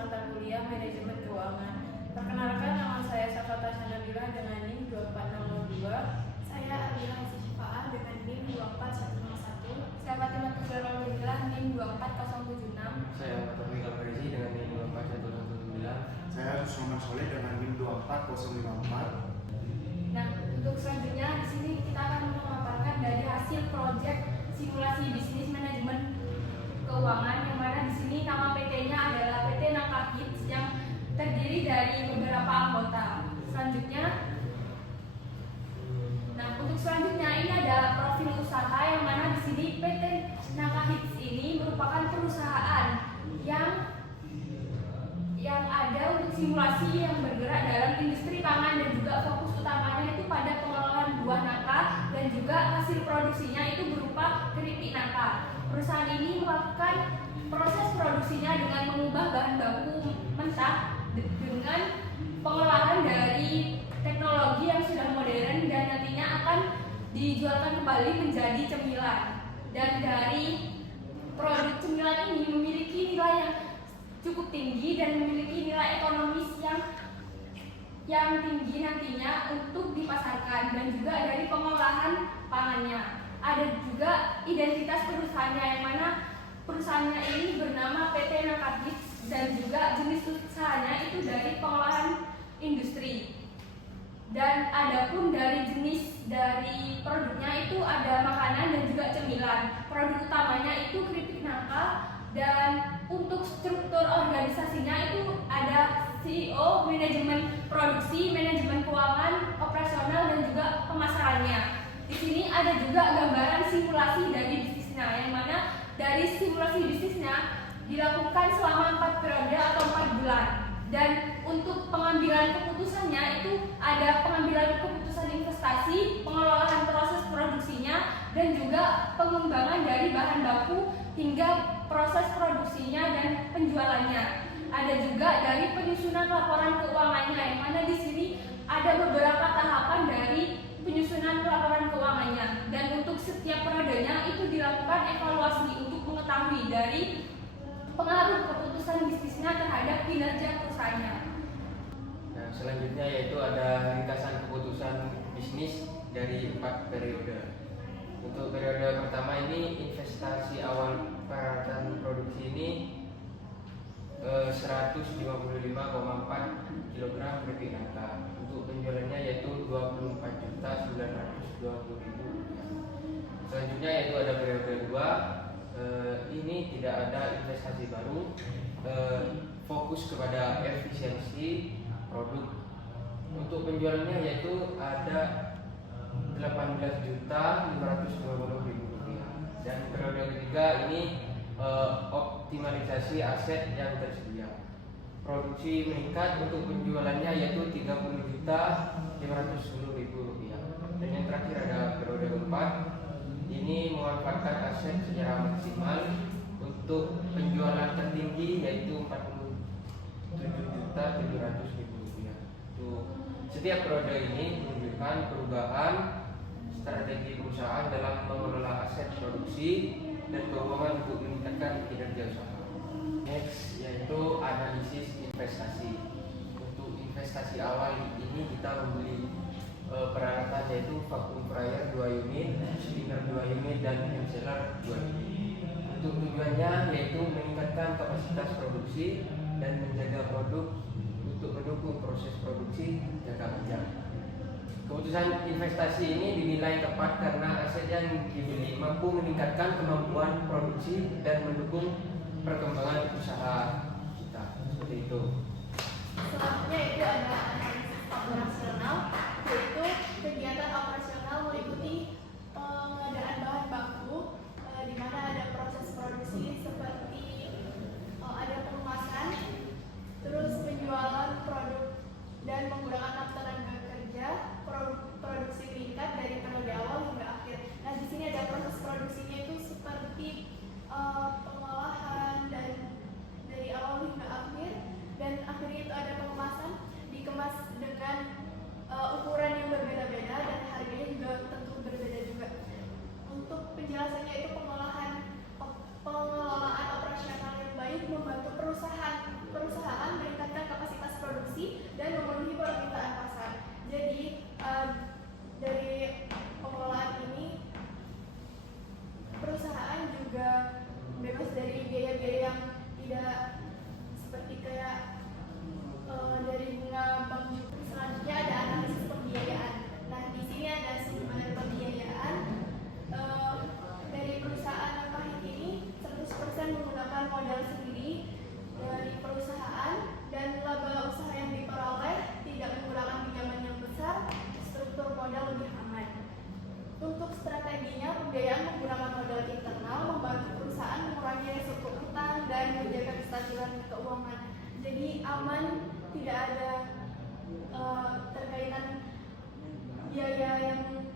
mata kuliah Manajemen Keuangan. Perkenalkan, nama saya Safata Sanabila dengan NIM 2402. Saya Abila Syifaah dengan NIM 24101. Saya Fatimah Tuzarul Hidayah NIM 24076. Saya Taufik Al-Farizi dengan NIM 24119. Saya Rusman Soleh dengan NIM 24054. Nah, untuk selanjutnya di sini kita akan memaparkan dari hasil proyek simulasi bisnis manajemen keuangan, yang mana di sini nama PT-nya adalah PT Nangka Hits yang terdiri dari beberapa anggota. Untuk selanjutnya ini adalah profil usaha, yang mana di sini PT Nangka Hits ini merupakan perusahaan yang ada untuk simulasi yang bergerak dalam industri pangan, dan juga fokus utamanya itu pada pengolahan buah nangka dan juga hasil produksinya itu berupa keripik nangka. Perusahaan ini melakukan proses produksinya dengan mengubah bahan baku mentah dengan pengolahan dari teknologi yang sudah modern dan nantinya akan dijualkan kembali menjadi cemilan. Dan dari produk cemilan ini memiliki nilai yang cukup tinggi dan memiliki nilai ekonomis yang tinggi nantinya untuk dipasarkan, dan juga dari pengolahan pangannya. Ada juga identitas perusahaannya, yang mana perusahaannya ini bernama PT Nangka Hits, dan juga jenis usahanya itu dari pengolahan industri. Dan adapun dari jenis dari produknya itu ada makanan dan juga cemilan. Produk utamanya itu keripik nangka, dan untuk struktur organisasinya itu ada CEO, manajemen produksi, manajemen keuangan, operasional, dan juga pemasarannya. Di sini ada juga gambaran simulasi dari bisnisnya, yang mana dari simulasi bisnisnya dilakukan selama 4 periode atau 4 bulan. Dan untuk pengambilan keputusannya itu ada pengambilan keputusan investasi, pengelolaan proses produksinya, dan juga pengembangan dari bahan baku hingga proses produksinya dan penjualannya. Ada juga dari penyusunan laporan keuangannya, yang mana di sini ada beberapa tahapan dari penyusunan laporan keuangannya. Dan untuk setiap periodenya itu dilakukan evaluasi untuk mengetahui dari pengaruh keputusan bisnisnya terhadap kinerja perusahaannya. Nah, selanjutnya yaitu ada ringkasan keputusan bisnis dari 4 periode. Untuk periode pertama ini investasi awal peralatan produksi ini 155,4 kg keripik nangka. Untuk penjualannya yaitu 24.920.000. Selanjutnya yaitu ada periode 2. Ini tidak ada investasi baru, fokus kepada efisiensi produk. Untuk penjualannya yaitu ada 18.520.000. Dan periode ketiga ini optimalisasi aset yang tersedia. Produksi meningkat, untuk penjualannya yaitu 30.510.000. Dan yang terakhir ada periode 4. Ini memanfaatkan aset secara maksimal. Untuk penjualan tertinggi yaitu 47.700.000. Setiap periode ini menunjukkan perubahan strategi perusahaan dalam mengelola aset produksi dan keuangan untuk meningkatkan kinerja usaha. Next yaitu analisis investasi. Untuk investasi awal ini kita membeli peralatan yaitu vacuum fryer 2 unit, spinner 2 unit, dan hand seller 2 unit. Untuk tujuannya yaitu meningkatkan kapasitas produksi dan menjaga produk untuk mendukung proses produksi jangka panjang. Keputusan investasi ini dinilai tepat karena aset yang dibeli mampu meningkatkan kemampuan produksi dan mendukung perkembangan usaha kita. Seperti itu. Selanjutnya itu ada analisis operasional, yaitu kegiatan operasional meliputi pengadaan bahan baku, di mana ada proses produksi seperti ada pengemasan, terus penjualan produk dan menggunakan tenaga kerja, produksi meningkat dari periode awal hingga akhir. Nah, di sini ada proses produksinya itu seperti pengolahan dan dari awal hingga akhir, dan akhirnya itu ada pengemasan, dikemas strateginya pembiayaan menggunakan modal internal membantu perusahaan mengurangi risiko utang dan menjaga kestabilan keuangan. Jadi aman, tidak ada terkaitan biaya yang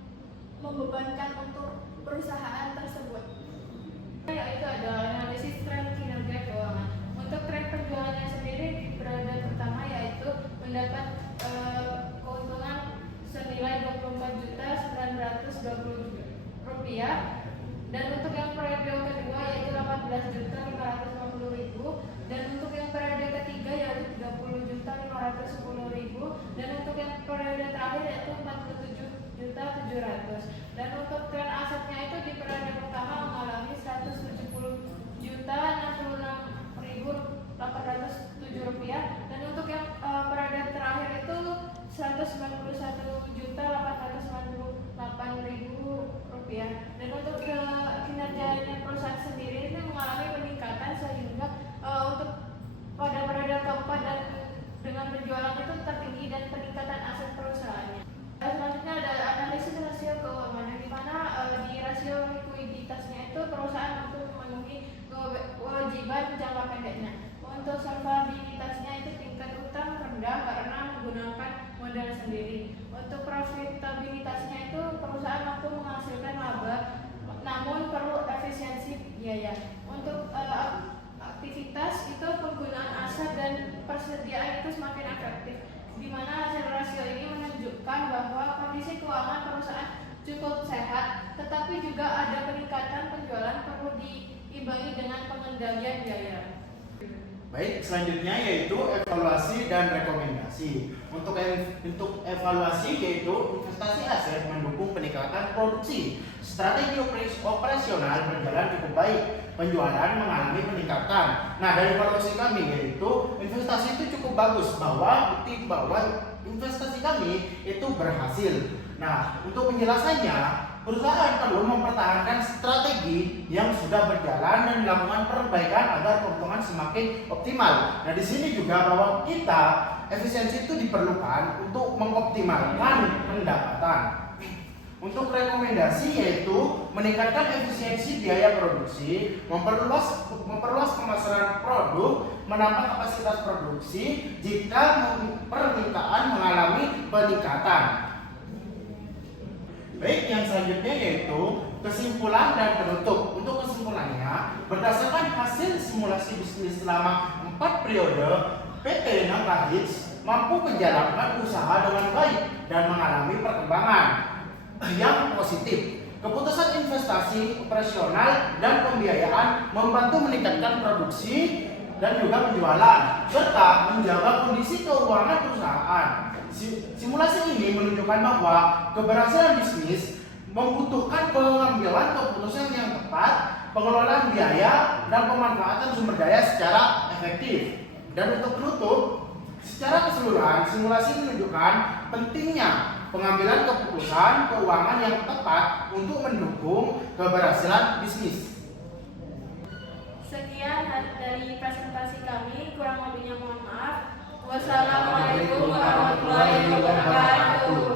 membebankan untuk perusahaan tersebut. Yaitu ada analisis tren kinerja keuangan. Untuk tren penjualannya sendiri di periode pertama yaitu mendapat keuntungan senilai Rp24.920.000, dan untuk yang periode kedua yaitu Rp18.550.000, dan untuk yang periode ketiga yaitu Rp30.510.000, dan untuk yang periode terakhir yaitu Rp47.700.000. Dan untuk tren asetnya itu di periode pertama mengalami Rp170.066.807, dan untuk yang periode terakhir itu Rp191.898.000. Dan untuk kinerjanya perusahaan sendiri ini mengalami peningkatan sehingga untuk pada periode keempat dan dengan penjualan itu tertinggi dan peningkatan aset perusahaannya. Selanjutnya ada analisis rasio keuangan, di mana di rasio likuiditasnya itu perusahaan mampu memenuhi kewajiban jangka pendeknya. Untuk solvabilitasnya itu tingkat utang rendah karena menggunakan modal sendiri. Untuk profitabilitasnya itu perusahaan mampu menghasilkan laba namun perlu efisiensi biaya. Untuk aktivitas itu penggunaan aset dan persediaan itu semakin efektif, di mana hasil rasio ini menunjukkan bahwa kondisi keuangan perusahaan cukup sehat, tetapi juga ada peningkatan penjualan perlu diimbangi dengan pengendalian biaya. Baik, selanjutnya yaitu evaluasi dan rekomendasi. Untuk evaluasi yaitu investasi aset mendukung peningkatan produksi. Strategi operasional berjalan cukup baik, penjualan mengalami peningkatan. Nah, dari evaluasi kami yaitu investasi itu cukup bagus, bahwa bukti bahwa investasi kami itu berhasil. Nah, untuk penjelasannya, perusahaan perlu mempertahankan strategi yang sudah berjalan dan melakukan perbaikan agar keuntungan semakin optimal. Nah, di sini juga bahwa kita efisiensi itu diperlukan untuk mengoptimalkan pendapatan. Untuk rekomendasi yaitu meningkatkan efisiensi biaya produksi, memperluas pemasaran produk, menambah kapasitas produksi jika permintaan mengalami peningkatan. Baik, yang selanjutnya yaitu kesimpulan dan penutup. Untuk kesimpulannya, berdasarkan hasil simulasi bisnis selama 4 periode, PT Nangka Hits mampu menjalankan usaha dengan baik dan mengalami perkembangan yang positif. Keputusan investasi, operasional, dan pembiayaan membantu meningkatkan produksi dan juga penjualan, serta menjaga kondisi keuangan perusahaan. Simulasi ini menunjukkan bahwa keberhasilan bisnis membutuhkan pengambilan keputusan yang tepat, pengelolaan biaya, dan pemanfaatan sumber daya secara efektif. Dan untuk penutup, secara keseluruhan simulasi menunjukkan pentingnya pengambilan keputusan keuangan yang tepat untuk mendukung keberhasilan bisnis. Sekian dari presentasi kami, kurang lebihnya mohon maaf. Wassalamualaikum warahmatullahi wabarakatuh.